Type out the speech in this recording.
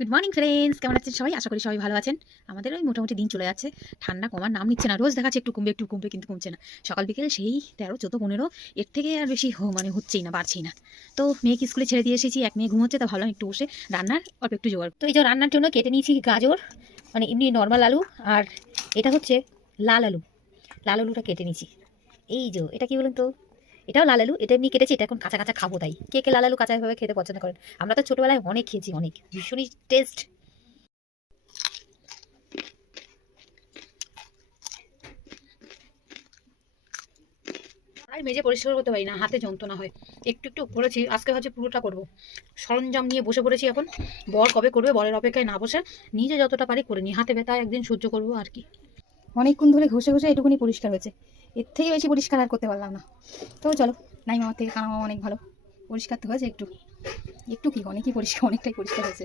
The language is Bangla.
গুড মর্নিং ফ্রেন্ডস, কেমন আছেন সবাই? আশা করি সবাই ভালো আছেন। আমাদের ওই মোটামুটি দিন চলে যাচ্ছে, ঠান্ডা কমার নাম নিচ্ছে না। রোজ দেখাচ্ছে একটু কমবে কিন্তু কমছে না। সকাল বিকেল সেই 13, 14, 15, এর থেকে আর বেশি হচ্ছেই না, বাড়ছেই না। তো মেয়েকে স্কুলে ছেড়ে দিয়ে এসেছি, এক মেয়ে ঘুমোচ্ছে, তা ভাবলাম একটু বসে রান্নার অল্প একটু জোগাড়। তো এই যে রান্নার জন্য কেটে নিয়েছি গাজর, মানে এমনি নর্মাল আলু, আর এটা হচ্ছে লাল আলু। লাল আলুটা কেটে নিয়েছি। এই যে এটা কি বলুন তো, এটাও লাল আলু, এটা এমনি কেটেছি, এটা এখন কাঁচা কাঁচা খাবো। তাই কে কে লাল আলু কাঁচা ভাবে খেতে পছন্দ করেন? আমরা তো ছোটবেলায় অনেক খেয়েছি, অনেক ভীষণই টেস্ট। আর মেজে পরিষ্কার করতে পারি না, হাতে যন্ত্রণা হয়। একটু একটু করেছি, আজকে হচ্ছে পুরোটা করব। সরঞ্জাম নিয়ে বসে পড়েছি এখন। বর কবে করবে, বরের অপেক্ষায় না বসে নিজে যতটা পারি করে নিই। হাতে ব্যথা একদিন সহ্য করবো আর কি। অনেকক্ষণ ধরে ঘষে ঘষে এটুকুনি পরিষ্কার হয়েছে, এর থেকে বেশি পরিষ্কার আর করতে পারলাম না। তো চলো, নাই মামার থেকে কানা মামা অনেক ভালো, পরিষ্কার তো হয়েছে। একটু একটু কি, অনেকই পরিষ্কার, অনেকটাই পরিষ্কার হয়েছে।